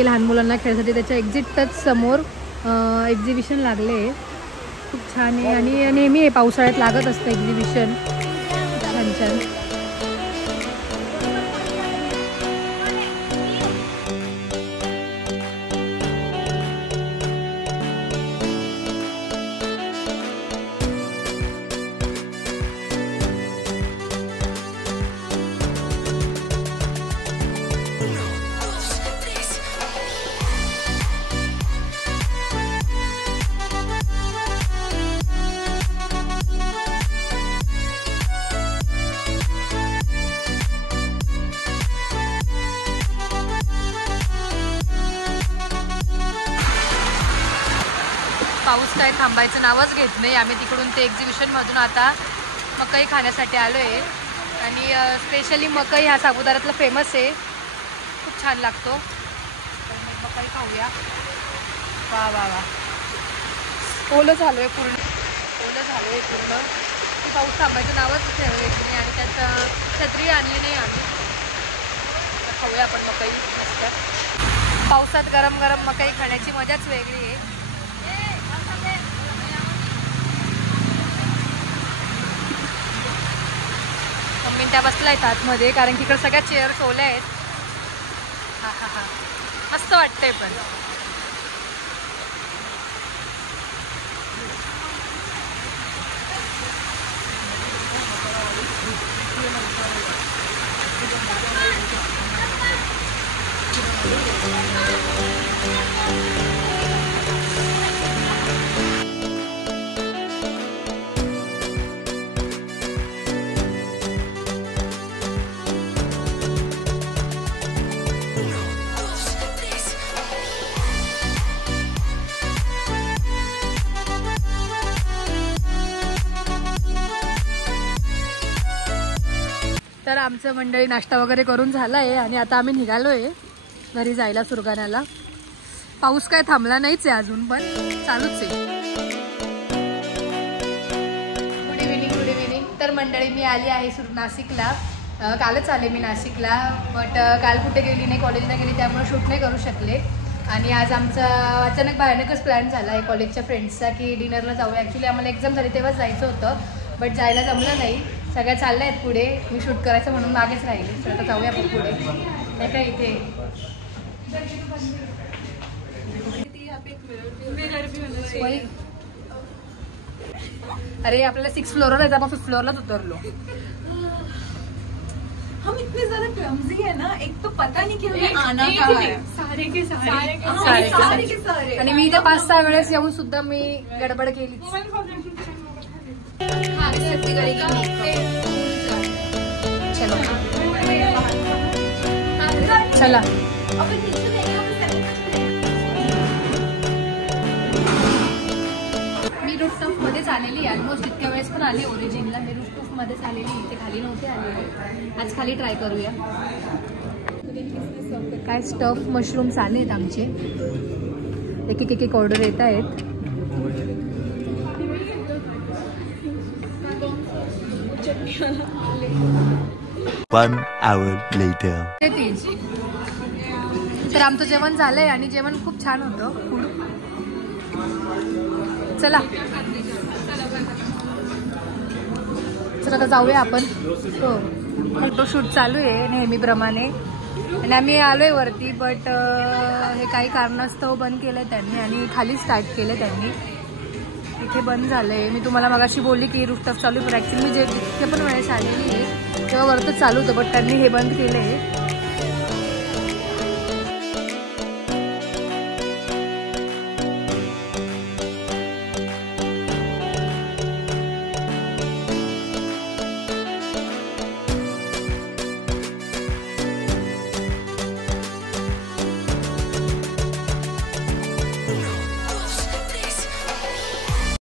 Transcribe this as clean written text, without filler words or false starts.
की लहान मुलांना खेळण्यासाठी त्याच्या एक्झिटच समोर एक्झिबिशन लागले. खूप छान आहे आणि नेहमी पावसाळ्यात लागत असतं एक्झिबिशन. छान छान. पाऊस काय थांबायचं नावच घेत नाही. आम्ही तिकडून ते एक्झिबिशनमधून आता मकई खाण्यासाठी आलो आहे आणि स्पेशली मकई हा सापुताऱ्यातला फेमस आहे. खूप छान लागतो. मकई खाऊया. वा वा वा. ओलं झालो आहे पूर्ण. पाऊस थांबायचं नावच घेत नाही आणि त्यात छत्री आणली नाही आम्ही. खाऊया आपण मकई मस्त. पावसात गरम गरम मकई खाण्याची मजाच वेगळी आहे. मिनट्या बसल्या आहेत आतमध्ये कारण की इकडे सगळ्या चेअर्स ओल्या आहेत. हा हा हा. मस्त वाटतंय पण. तर आमचं मंडळी नाश्ता वगैरे करून झाला आहे आणि आता आम्ही निघालो आहे घरी जायला सुरगाण्याला. पाऊस काय थांबला नाहीच आहे अजून पण चालूच आहे. Good evening. तर मंडळी मी आली आहे नाशिकला. कालच आले मी नाशिकला बट काल कुठे गेली नाही, कॉलेजला गेली त्यामुळे शूट नाही करू शकले. आणि आज आमचा अचानक भयानकच प्लॅन झाला आहे कॉलेजच्या फ्रेंड्सचा की डिनरला जाऊया. ॲक्च्युली आम्हाला एक्झाम झाली तेव्हाच जायचं होतं बट जायला जमलं नाही. सगळ्या चालल्या आहेत पुढे. मी शूट करायचं म्हणून मागेच राहिले. तर आता जाऊया आपण पुढे. हे काय इथे अरे आपल्याला 6th फ्लोअरवर जायचं. आपण 5th फ्लोअरलाच उतरलो. हम इतने ज्यादा क्लमजी है ना. एक तो पता नहीं कि आना कहाँ है. सारे आणि मी इथे 5-6 वेळेस येऊन सुद्धा मी गडबड केली. चला मी रूफटॉप मध्येच आलेली. ऑलमोस्ट इतक्या वेळेस पण आली ओरिजिनला. मी रूफटॉप मध्येच आलेली. इथे खाली नव्हते आलेली. आज खाली ट्राय करूया. काय स्टफ मशरूम्स आलेत आमचे. एक ऑर्डर येत आहेत. One hour later. तर आमचं जेवण झालंय आणि जेवण खूप छान होतं. फूड. चला आता जाऊया आपण. हो फोटोशूट चालू आहे नेहमीप्रमाणे आणि आम्ही आलोय वरती बट हे काही कारणास्तव बंद केलंय त्यांनी आणि खाली स्टार्ट केलं त्यांनी. इथे बंद झालंय. मी तुम्हाला मगाशी बोलली की रूफटॉप चालू आहे पण ऍक्च्युली मी जितके पण वेळेस आलेली आहे तेव्हा वरतच चालू होतं बट त्यांनी हे बंद केलंय.